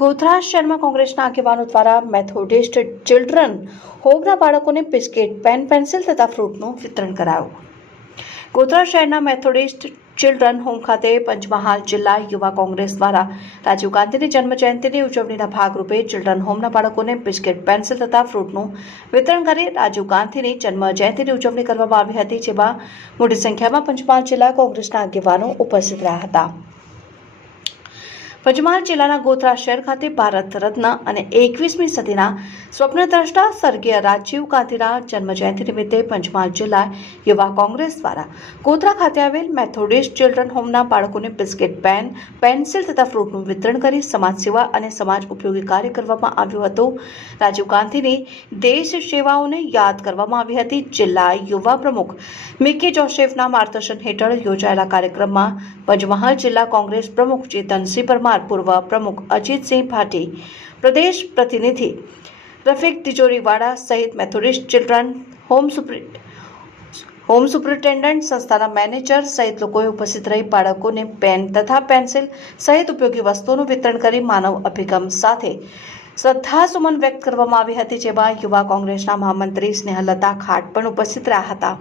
ગોધરા શહેરમાં કોંગ્રેસના આગેવાનો દ્વારા મેથોડિસ્ટ ચિલ્ડ્રન હોમના બાળકોને બિસ્કિટ, પેન, પેન્સિલ તથા ફ્રૂટનું વિતરણ કરાયું. ગોધરા શહેરના મેથોડિસ્ટ ચિલ્ડ્રન હોમ ખાતે પંચમહાલ જિલ્લા યુવા કોંગ્રેસ દ્વારા રાજીવ ગાંધીની જન્મજયંતિની ઉજવણીના ભાગરૂપે ચિલ્ડ્રન હોમના બાળકોને બિસ્કિટ, પેન્સિલ તથા ફ્રૂટનું વિતરણ કરી રાજીવ ગાંધીની જન્મજયંતિની ઉજવણી કરવામાં આવી હતી, જેમાં મોટી સંખ્યામાં પંચમહાલ જિલ્લા કોંગ્રેસના આગેવાનો ઉપસ્થિત રહ્યા હતા. પંચમહાલ જિલ્લાના ગોધરા શહેર ખાતે ભારત રત્ન અને એકવીસમી સદીના સ્વપ્નદ્રષ્ટા સ્વર્ગીય રાજીવ ગાંધીના જન્મજયંતિ નિમિત્તે પંચમહાલ જિલ્લા યુવા કોંગ્રેસ દ્વારા ગોધરા ખાતે આવેલ મેથોડિસ્ટ ચિલ્ડ્રન હોમના બાળકોને બિસ્કિટ પેન, પેન્સિલ તથા ફ્રૂટનું વિતરણ કરી સમાજ સેવા અને સમાજ ઉપયોગી કાર્ય કરવામાં આવ્યું હતું. રાજીવ ગાંધીની દેશ સેવાઓને યાદ કરવામાં આવી હતી. જિલ્લા યુવા પ્રમુખ મિકી જોસેફના માર્ગદર્શન હેઠળ યોજાયેલા કાર્યક્રમમાં પંચમહાલ જિલ્લા કોંગ્રેસ પ્રમુખ ચેતનસિંહ પરમાર પૂર્વ પ્રમુખ અજીતસિંહ ભાટી, પ્રદેશ પ્રતિનિધિ રફીક તિજોરીવાડા સહિત મેથોડિસ્ટ ચિલ્ડ્રન, હોમ સુપ્રિટ, હોમ સુપ્રિન્ટેન્ડન્ટ સંસ્થાના મેનેજર સહિત લોકોએ ઉપસ્થિત રહી બાળકોને પેન તથા પેન્સિલ સહિત ઉપયોગી વસ્તુઓનું વિતરણ કરી માનવ અભિગમ સાથે શ્રદ્ધાસુમન વ્યક્ત કરવામાં આવી હતી, જેમાં યુવા કોંગ્રેસના મહામંત્રી સ્નેહલતા ખાટ પણ ઉપસ્થિત રહ્યા હતા.